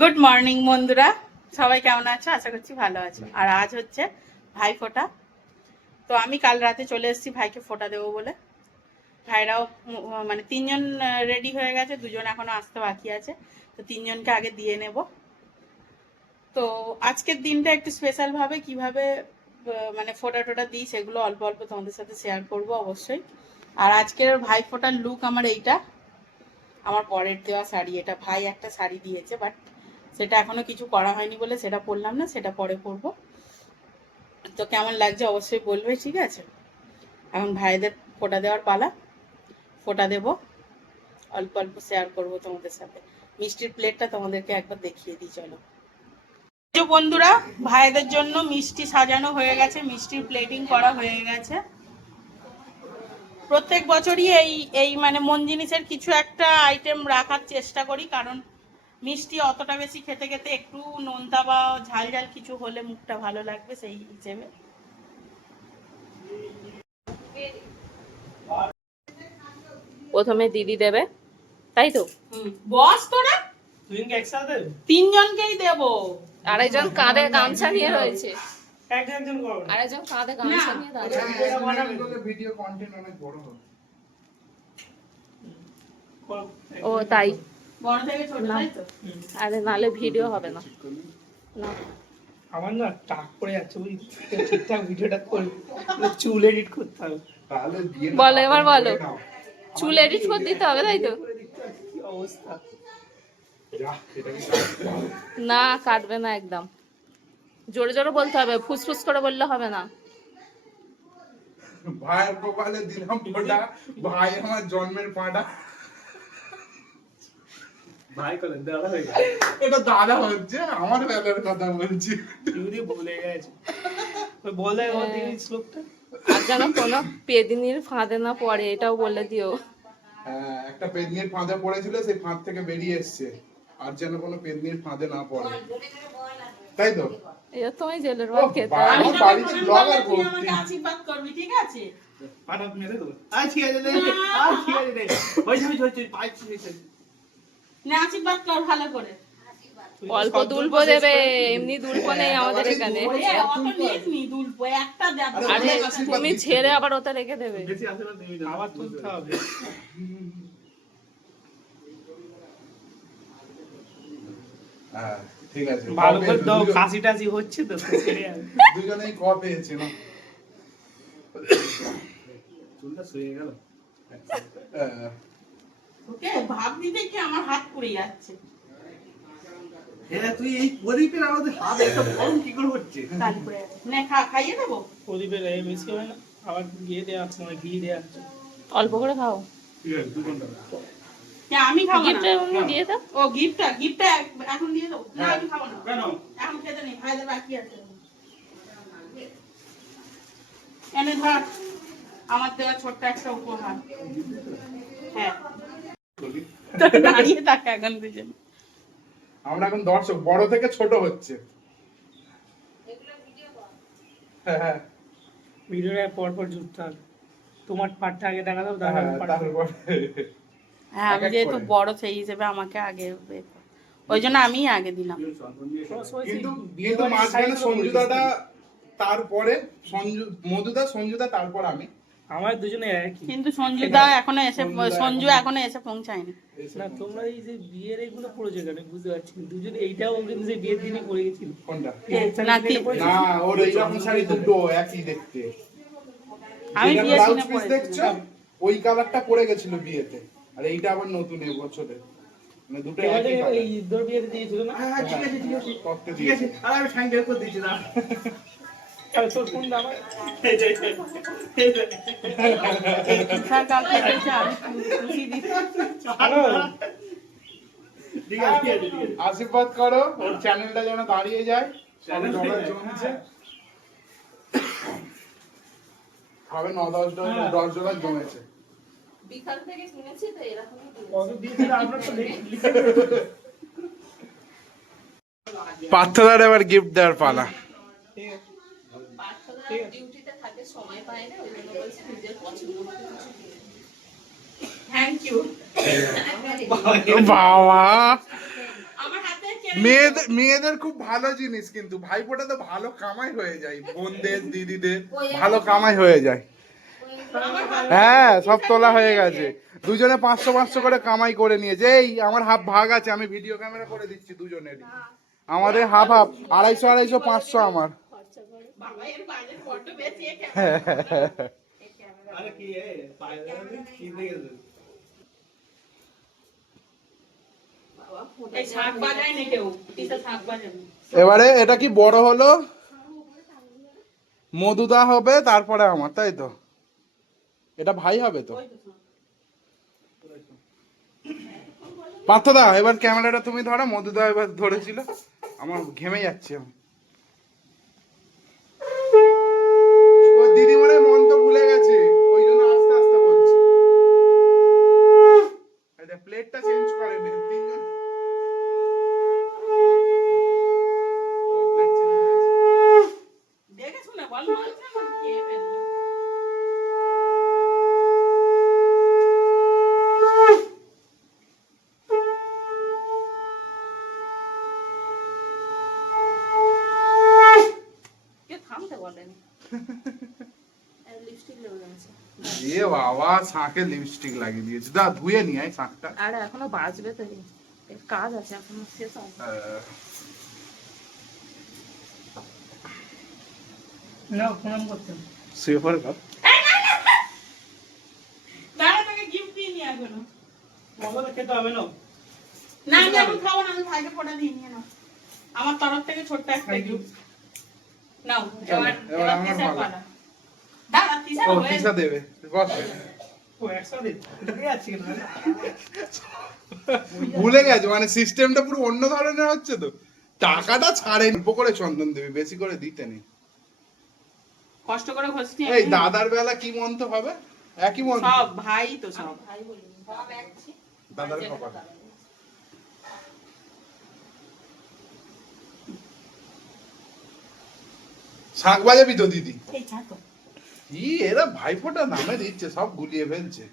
Good morning বন্ধুরা, সবাই কেমন আছো? আশা করছি ভালো আছো। আর আজ হচ্ছে ভাই ফোঁটা। তো আমি কাল রাতে চলে এসেছি ভাইকে ফোঁটা দেবো বলে। ভাইরাও মানে তিনজন রেডি হয়ে গেছে, দুজন এখনো আসতে বাকি আছে। তো তিনজনকে আগে দিয়ে নেব। তো আজকের দিনটা একটু স্পেশালভাবে কিভাবে মানে ফোঁটা টোটা দিই সেগুলো অল্প অল্প তোমাদের সাথে শেয়ার করব অবশ্যই। আর আজকের ভাই ফোঁটার লুক আমার এইটা, আমার বরের দেওয়া শাড়ি। এটা ভাই একটা শাড়ি দিয়েছে, বাট সেটা এখনো কিছু করা হয়নি বলে সেটা পরলাম না, সেটা পরে পরবো। তো কেমন লাগছে অবশ্যই বলবে, ঠিক আছে? এখন ভাইদের ফোঁটা দেওয়ার পালা। ফোঁটা দেব, অল্প অল্প শেয়ার করবো তোমাদের সাথে। মিষ্টির প্লেটটা তোমাদেরকে একবার দেখিয়ে দিই, চলো। যে বন্ধুরা, ভাইদের জন্য মিষ্টি সাজানো হয়ে গেছে, মিষ্টির প্লেটিং করা হয়ে গেছে। প্রত্যেক বছরই এই এই মানে মন জিনিসের কিছু একটা আইটেম রাখার চেষ্টা করি, কারণ মিষ্টি অতটা বেশি খেতে খেতে একটু নোনতা বা ঝাল ঝাল কিছু হলে মুখটা ভালো লাগবে, সেই হিসেবে। প্রথমে দিদি দেবে, তাই তো? বস তোরা তিনজনকেই দেব। আরেকজন কাঁধে গামছা নিয়ে রয়েছে, আরেকজন কাঁধে গামছা নিয়ে দাঁড়িয়ে। ভিডিও কন্টেন্ট অনেক বড় হবে। ও তাই? বড় থেকে ছোট, তাই তো? আরে নালে ভিডিও হবে না। না আমার না টাক পড়ে যাচ্ছে, বুঝলি? ঠিকঠাক ভিডিওটা করে চুল এডিট করতে হবে। তাহলে বিয়ে বলো, এবার বলো। চুল এডিট করে দিতে হবে, তাই তো? কি অবস্থা! না, কাটবে না একদম। জোরে জোরে বলতে হবে, ফুসফুস করে বললে হবে না। ভাইয়ের কপালে দিলাম ফোঁটা, ভাই আমার জন্মের পাঁটা। ভাই করে দাদা হয়ে গেছে। এটা দাদা হচ্ছে, আমার বেলার কথা বলছি। ইউরি বলে গেছে। ওই বলে ও দিন শ্লোকটা। আর যেন কোনো পেদিনির ফাঁদে না পড়ে, এটাও বলে দিও। হ্যাঁ, একটা পেদনির ফাঁদে পড়েছিল, সেই ফাঁদ থেকে বেরিয়ে এসছে। আর যেন কোনো পেদনির ফাঁদে না পড়ে, তাই তো? এটা তোমায় জেলের ভাত খেতে বাবা, হবে। আমার বাড়িতে ব্লগার তুই ভর্তি। আমাকে আশীর্বাদ করবি, ঠিক আছে? পাটা মেরে দেবো। আয় ঠিক আছে রে। আয় ঠিক আছে রে। হই পাই ঠিক আছে। না, আশীর্বাদ কর ভালো করে। অল্প দুলপো দেবে, এমনি দুলপো নেই আমাদের এখানে। অত নিস নি দুলপো, একটা দেব। আরে তুমি ছেড়ে আবার ওটা রেখে দেবে। বেশি আশীর্বাদ দিবি না। আবার তুলতে হবে। হ্যাঁ, ঠিক আছে। ভালো কবে করে দাও, দুজন- কাশি টাশি হচ্ছে তো ছেড়ে যাবে। দুজনেই ক পেয়েছে না? চুলটা শুয়ে গেল। হ্যাঁ। ওকে ভাব দিতে কি আমার হাত পুড়ে যাচ্ছে। হ্যাঁ, তুই এই প্রদীপের আলোতে হাত এত গরম কি করে হচ্ছে? তালি পুড়ে যাচ্ছে। নে খাইয়ে দেবো। প্রদীপের এই বেশি হবে না, আবার গিয়ে দেওয়া আছে, মানে ঘি দেওয়া আছে। অল্প করে খাও। ঠিক আছে, 2 ঘন্টা। আমি খাবো না। গিফটের মধ্যে দিয়ে দাও। ও গিফটটা এখন দিয়ে দেবো। না, আমি খাবো না। কেন? এখন খেতে নেই, ভাইদের বাকি আছে। এনে ধর, আমার দেওয়া ছোট্ট একটা উপহার। হ্যাঁ, তো দাঁড়িয়ে থাকে এখন দুজন। আমরা এখন দর্শক, বড় থেকে ছোট হচ্ছে। হ্যাঁ, হ্যাঁ, ভিডিওটা পর পর জুড়তে হবে। তোমার পাটটা আগে দেখা দাও, হ্যাঁ, তারপর হ্যাঁ, আমি এক এক যেহেতু করে। বড় সেই হিসেবে আমাকে আগে ওই জন্য আমিই আগে দিলাম। কিন্তু কিন্তু মাঝখানে সঞ্জুদাটা, তারপরে মধুদা, সঞ্জুদা, তারপর আমি। আমার দুজনে একই। কিন্তু সঞ্জুদা এখনো এসে সঞ্জু এখনো এসে পৌঁছায়নি। না, তোমরা এই যে বিয়ের এইগুলো পড়েছো কেন বুঝতে পারছি না। দুজনে এইটাও কিন্তু সেই বিয়ের দিনই পড়ে গেছিল। কোনটা? না, না, ওর এইরকম শাড়ি দুটো একই দেখতে। আমি যেটা বিয়ের ব্লাউজ দিনে পিস দেখছো, পড়েছিলাম। ওই কালারটা পরে গেছিল বিয়েতে, আর এইটা আবার নতুন এবছরে, মানে দুটো এবারে একই কালার। এই ঈদের বিয়েতে দিয়েছিল না? হ্যাঁ, ঠিক আছে, ঠিক আছে, করতে ঠিক আছে, দিয়েছে। আর আমি ফাইন বের করে দিচ্ছি না। আরে তোর কোন দাম? এই যে, এই যে। তুষার কাউকে দিয়েছে, আমি খুশি দিচ্ছি। হ্যালো। ঠিক আছে, ঠিক আছে, ঠিক আছে। আশীর্বাদ করো, ওর চ্যানেলটা যেন দাঁড়িয়ে যায়। সবে ডলার জমছে, হবে 9-10 ডলার জমেছে। বিকাল থেকে শুনেছি তো এরকমই দিয়েছে। কত দিয়েছিল আমরা তো লিখে দেবো। পার্থদার এবার গিফট দেওয়ার পালা। ঠিক আছে। পার্থনা ডিউটিতে থাকে, সময় পায় না, ওই জন্য বলছি নিজের পছন্দ মতো কিছু কিনে। Thank you. বাবা, আমার হাতে কে মেয়েদের খুব ভালো জিনিস, কিন্তু ভাইফোঁটা তো ভালো কামাই হয়ে যায়, বোনদের দিদিদের ভালো কামাই হয়ে যায়। হ্যাঁ সব তোলা হয়ে গেছে, দুজনে 500 করে কামাই করে নিয়েছে। এই আমার হাফ ভাগ আছে, আমি ভিডিও ক্যামেরা করে দিচ্ছি দুজনের, আমাদের হাফ হাফ 250 500 আমার। এবারে এটা কি বড় হলো, মধুদা হবে তারপরে আমার, তাই তো? এটা ভাই হবে তো? পার্থদা এবার ক্যামেরাটা তুমি ধরো, মধুদা এবার ধরেছিল, আমার ঘেমে যাচ্ছে আমি। ও দিদি মনে হয় মন্ত্র ভুলে গেছে, ওই জন্য আস্তে আস্তে বলছি। এটা প্লেটটা চেঞ্জ করে নে, তিনজন। ও প্লেট চেঞ্জ হয়েছে, দেখে শুনে বল, মালটা আমার খেয়ে ফেললো। কেউ থামতে বলেনি। লিপস্টিক লেগে গেছে। এ বাবা শাঁখে লিপস্টিক লাগিয়ে দিয়েছে, দা ধুয়ে নি আয় শাঁখটা। আরে এখনো বাজবে তো, এর কাজ আছে, এখনো শেষ হয়নি। না প্রণাম করতেন। সেফার কাপ দাঁড়া, তোকে গিফট দিয়ে নিয়ে আসবো না। মজাটা খেতে হবে না? না আমি এখন খাবো না, আমি ভাইকে ফোটা দিয়ে নিয়ে নাও। আমার তরফ থেকে ছোট্ট একটা গিফট নাও। এবার আমার তিশার ভালো। পালা। দাঁড়া, তিশা ও হয়ে তিশা দেবে, বস। ও একসাথে ঠিক আছে না? ভুলে গেছে, মানে সিস্টেমটা পুরো অন্য ধরনের হচ্ছে তো। টাকাটা ছাড়ে অল্প করে চন্দন দেবে, বেশি করে দিতে নেই। কষ্ট করে ঘষছি এই দাদার বেলা কি মন্ত্র হবে? একই মন্ত্র, সব ভাই তো সব ভাই বলি সব একছি। দাদার কপাল। শাঁখ বাজাবি তো দিদি? এই যা তো। এরা ভাইফোঁটা নামে দিচ্ছে, সব গুলিয়ে ফেলছে।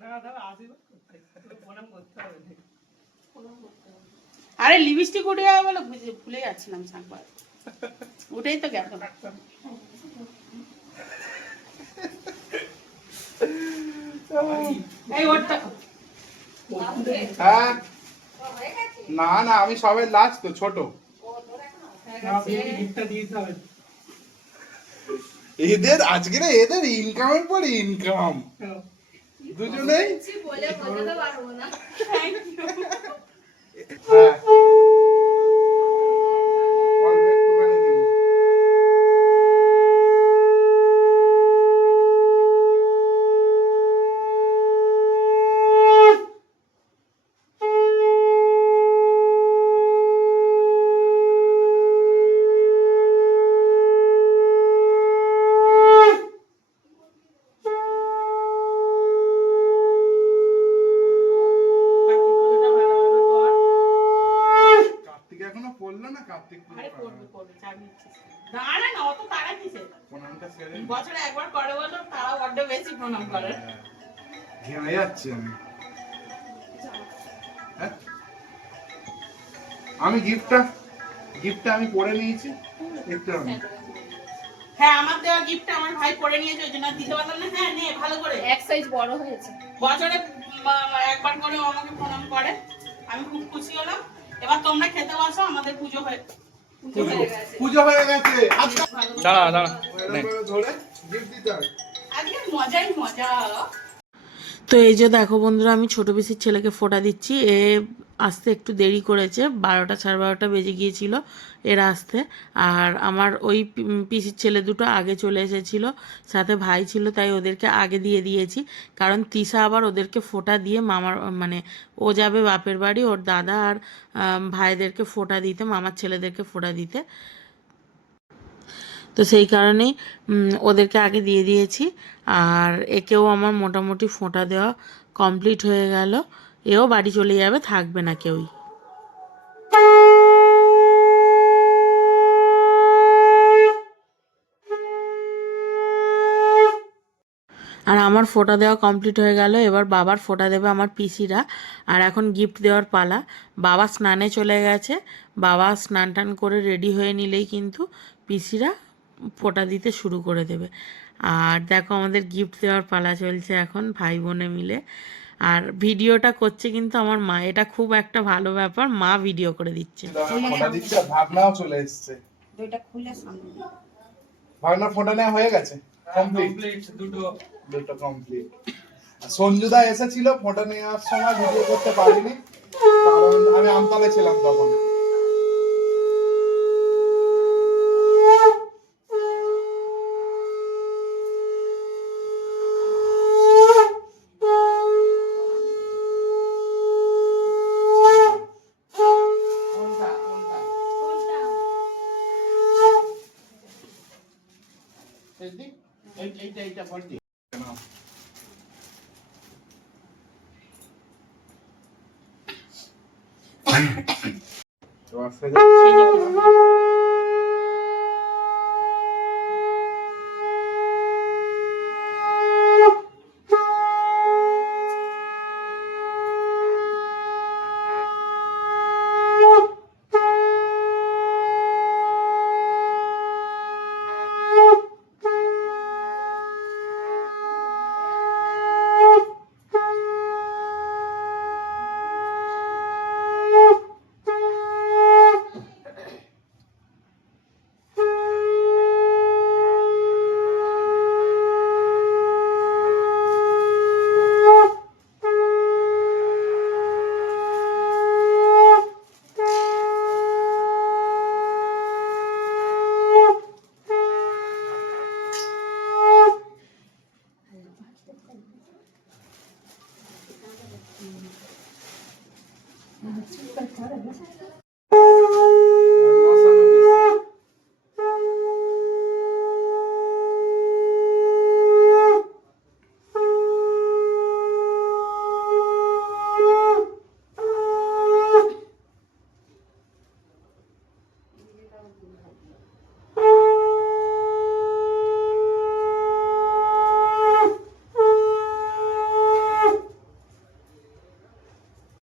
না দাদা আশীর্বাদ করতে হবে, প্রণাম করতে হবে। আরে লিপস্টিক উঠে যাবে বলে ভুলে যাচ্ছিলাম সাংবার। উঠেই তো গেল। এই ওটা হ্যাঁ না না, আমি সবাই লাস্ট তো, ছোট। না বেশি গিফটটা দিতে হবে। এদের আজকে না, এদের ইনকামের পর ইনকাম দুজনেই। বলে বোঝাতে পারবো না। Thank you. হ্যাঁ অল্প একটুখানি দিন। কার্তিক এখনো পড়লো না, কার্তিক আরে করবে করবে, চাপ নিচ্ছিস। দাঁড়া না, অত তাড়া কিসে? প্রণামটা সেরে বছরে একবার করে বলো, তারা বড্ড বেশি প্রণাম করে। ঘেমে যাচ্ছি আমি। হ্যাঁ? আমি গিফটটা আমি পরে নিয়েছি, গিফটটা আমি। হ্যাঁ আমার দেওয়া গিফট আমার ভাই পরে নিয়েছে, ওই জন্য আর দিতে পারলাম না। হ্যাঁ নে ভালো করে। এক সাইজ বড় হয়েছে। বছরে একবার করে ও আমাকে প্রণাম করে, আমি খুব খুশি হলাম। এবার তোমরা খেতে বসো, আমাদের পুজো হয়ে গেছে। পুজো হয়ে গেছে আজকে। দাঁড়া দাঁড়া ধরে গিফট দিতে হবে। আজকে মজাই মজা। তো এই যে দেখো বন্ধুরা, আমি ছোট পিসির ছেলেকে ফোঁটা দিচ্ছি। এ আসতে একটু দেরি করেছে, 12টা 12:30 বেজে গিয়েছিল এর আসতে। আর আমার ওই পিসির ছেলে দুটো আগে চলে এসেছিল, সাথে ভাই ছিল, তাই ওদেরকে আগে দিয়ে দিয়েছি। কারণ তিশা আবার ওদেরকে ফোঁটা দিয়ে মামার মানে ও যাবে বাপের বাড়ি, ওর দাদা আর ভাইদেরকে ফোঁটা দিতে, মামার ছেলেদেরকে ফোঁটা দিতে। তো সেই কারণেই ওদেরকে আগে দিয়ে দিয়েছি। আর একেও আমার মোটামুটি ফোঁটা দেওয়া কমপ্লিট হয়ে গেল, এও বাড়ি চলে যাবে, থাকবে না কেউই। আর আমার ফোঁটা দেওয়া কমপ্লিট হয়ে গেল, এবার বাবার ফোঁটা দেবে আমার পিসিরা। আর এখন গিফট দেওয়ার পালা। বাবা স্নানে চলে গেছে, বাবা স্নান টান করে রেডি হয়ে নিলেই কিন্তু পিসিরা ফোঁটা দিতে শুরু করে দেবে। আর দেখো আমাদের গিফট দেওয়ার পালা চলছে এখন ভাই বোনে মিলে। আর ভিডিওটা করছে কিন্তু আমার মা, এটা খুব একটা ভালো ব্যাপার, মা ভিডিও করে দিচ্ছে। ফোঁটা দিচ্ছে, ভাবনাও চলে এসছে। ভাবনা ফোঁটা নেওয়া হয়ে গেছে, কমপ্লিট, দুটো কমপ্লিট। সঞ্জুদা এসেছিল ফোঁটা নেওয়ার সময়, ভিডিও করতে পারিনি কারণ আমি আমতলায় ছিলাম তখন।